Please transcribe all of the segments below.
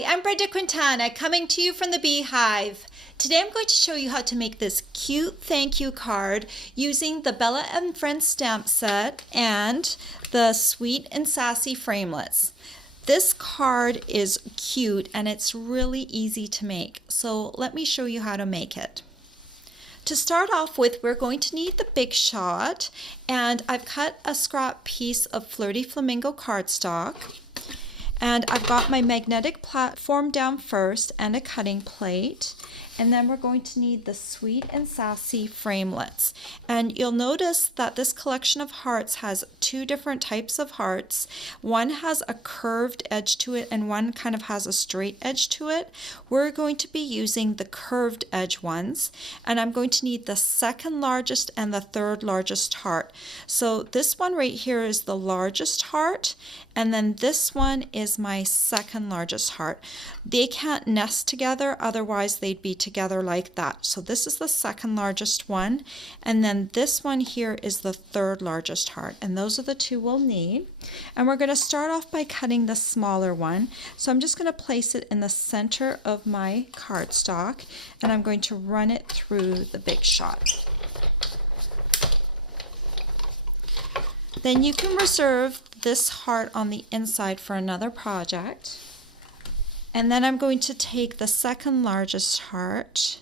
Hi, I'm Brenda Quintana coming to you from the Beehive. Today I'm going to show you how to make this cute thank you card using the Bella and Friends stamp set and the Sweet and Sassy framelits. This card is cute and it's really easy to make, so let me show you how to make it. To start off with, we're going to need the Big Shot, and I've cut a scrap piece of Flirty Flamingo cardstock. And I've got my magnetic platform down first and a cutting plate. And then we're going to need the Sweet and Sassy framelits. And you'll notice that this collection of hearts has two different types of hearts. One has a curved edge to it and one kind of has a straight edge to it. We're going to be using the curved edge ones. And I'm going to need the second largest and the third largest heart. So this one right here is the largest heart. And then this one is my second largest heart. They can't nest together, otherwise they'd be together like that. So this is the second largest one, and then this one here is the third largest heart, and those are the two we'll need. And we're going to start off by cutting the smaller one. So I'm just going to place it in the center of my cardstock, and I'm going to run it through the Big Shot. Then you can reserve this heart on the inside for another project. And then I'm going to take the second largest heart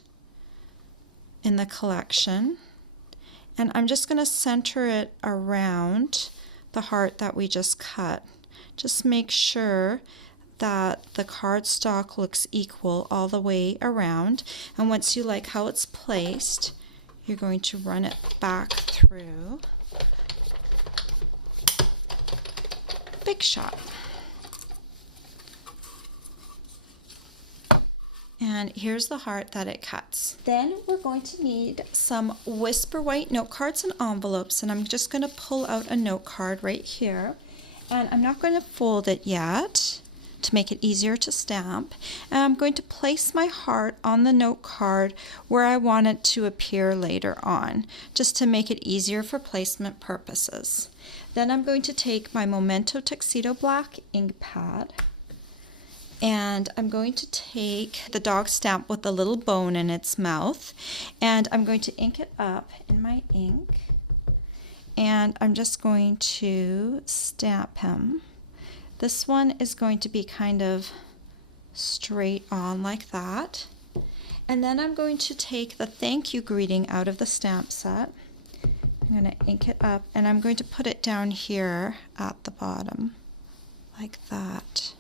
in the collection, and I'm just going to center it around the heart that we just cut. Just make sure that the cardstock looks equal all the way around, and once you like how it's placed, you're going to run it back through Big Shot. And here's the heart that it cuts. Then we're going to need some Whisper White note cards and envelopes, and I'm just going to pull out a note card right here. And I'm not going to fold it yet to make it easier to stamp. And I'm going to place my heart on the note card where I want it to appear later on, just to make it easier for placement purposes. Then I'm going to take my Memento Tuxedo Black ink pad, and I'm going to take the dog stamp with the little bone in its mouth, and I'm going to ink it up in my ink, and I'm just going to stamp him. This one is going to be kind of straight on like that. And then I'm going to take the thank you greeting out of the stamp set. I'm going to ink it up, and I'm going to put it down here at the bottom like that.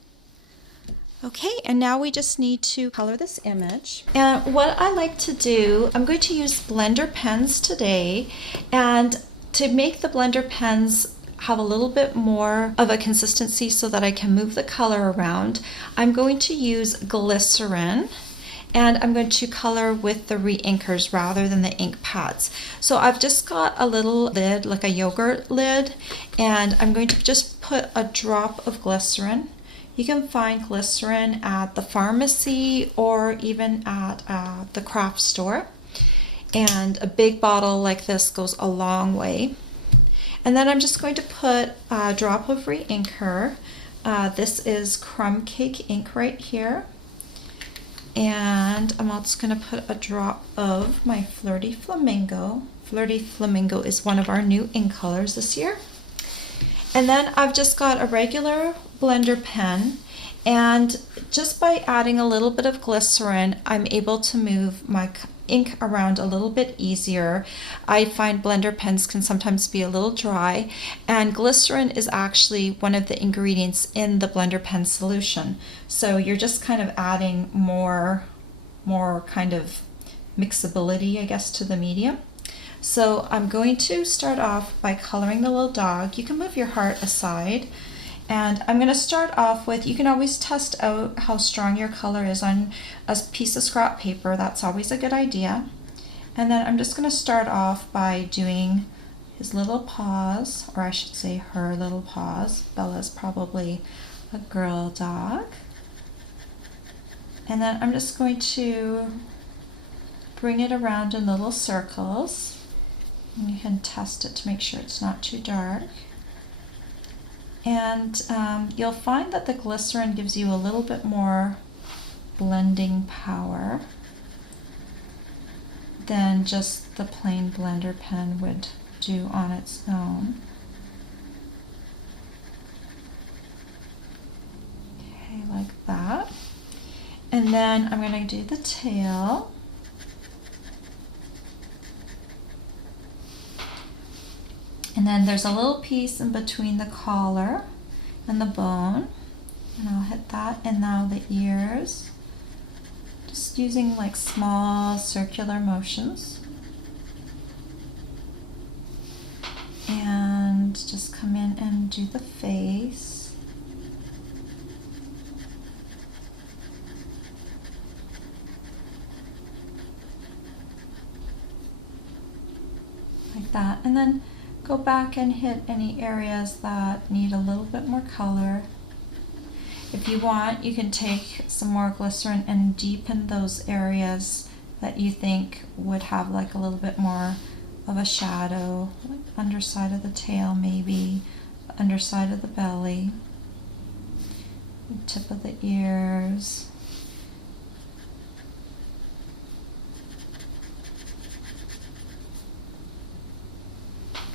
Okay, and now we just need to color this image. And what I like to do, I'm going to use blender pens today, and to make the blender pens have a little bit more of a consistency so that I can move the color around, I'm going to use glycerin, and I'm going to color with the re-inkers rather than the ink pads. So I've just got a little lid, like a yogurt lid, and I'm going to just put a drop of glycerin. You can find glycerin at the pharmacy or even at the craft store. And a big bottle like this goes a long way. And then I'm just going to put a drop of re-inker. This is Crumb Cake ink right here. And I'm also going to put a drop of my Flirty Flamingo. Flirty Flamingo is one of our new ink colors this year. And then I've just got a regular blender pen, and just by adding a little bit of glycerin, I'm able to move my ink around a little bit easier. I find blender pens can sometimes be a little dry, and glycerin is actually one of the ingredients in the blender pen solution. So you're just kind of adding more kind of mixability, I guess, to the medium. So I'm going to start off by coloring the little dog. You can move your heart aside. And I'm going to start off with, you can always test out how strong your color is on a piece of scrap paper. That's always a good idea. And then I'm just going to start off by doing his little paws, or I should say her little paws. Bella's probably a girl dog. And then I'm just going to bring it around in little circles. And you can test it to make sure it's not too dark. And you'll find that the glycerin gives you a little bit more blending power than just the plain blender pen would do on its own. Okay, like that. And then I'm going to do the tail. And then there's a little piece in between the collar and the bone. And I'll hit that. And now the ears. Just using like small circular motions. And just come in and do the face. Like that. And then go back and hit any areas that need a little bit more color. If you want, you can take some more glycerin and deepen those areas that you think would have like a little bit more of a shadow, like underside of the tail maybe, underside of the belly, tip of the ears.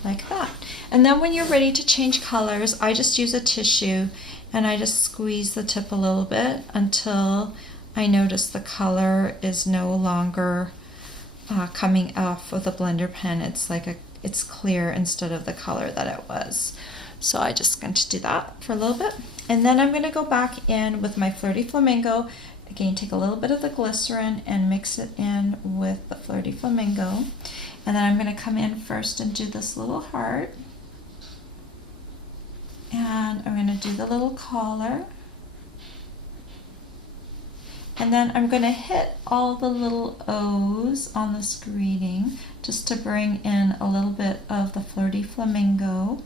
Like that. And then when you're ready to change colors, I just use a tissue and I just squeeze the tip a little bit until I notice the color is no longer coming off of the blender pen. It's like it's clear instead of the color that it was. So I just going to do that for a little bit. And then I'm going to go back in with my Flirty Flamingo. Again, take a little bit of the glycerin and mix it in with the Flirty Flamingo. And then I'm going to come in first and do this little heart. And I'm going to do the little collar. And then I'm going to hit all the little O's on this greeting just to bring in a little bit of the Flirty Flamingo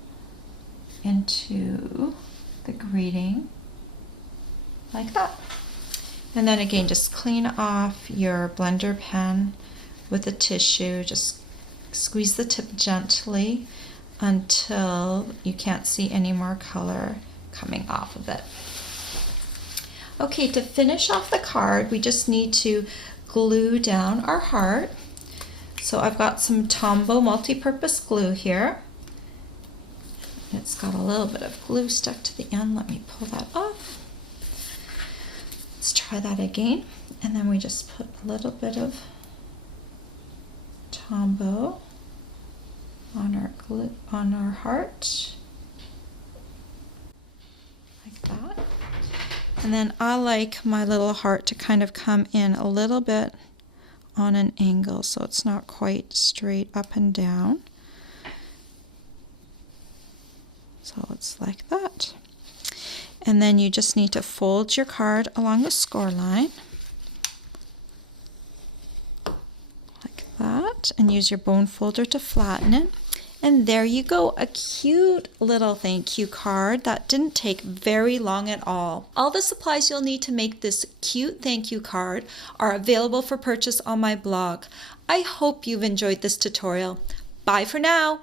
into the greeting, like that. And then again, just clean off your blender pen with a tissue. Just squeeze the tip gently until you can't see any more color coming off of it. Okay, to finish off the card, we just need to glue down our heart. So I've got some Tombow multi-purpose glue here. It's got a little bit of glue stuck to the end. Let me pull that off. Let's try that again. And then we just put a little bit of Tombow on our heart, like that. And then I like my little heart to kind of come in a little bit on an angle so it's not quite straight up and down. So it's like that. And then you just need to fold your card along the score line, like that, and use your bone folder to flatten it. And there you go, a cute little thank you card that didn't take very long at all. All the supplies you'll need to make this cute thank you card are available for purchase on my blog. I hope you've enjoyed this tutorial. Bye for now.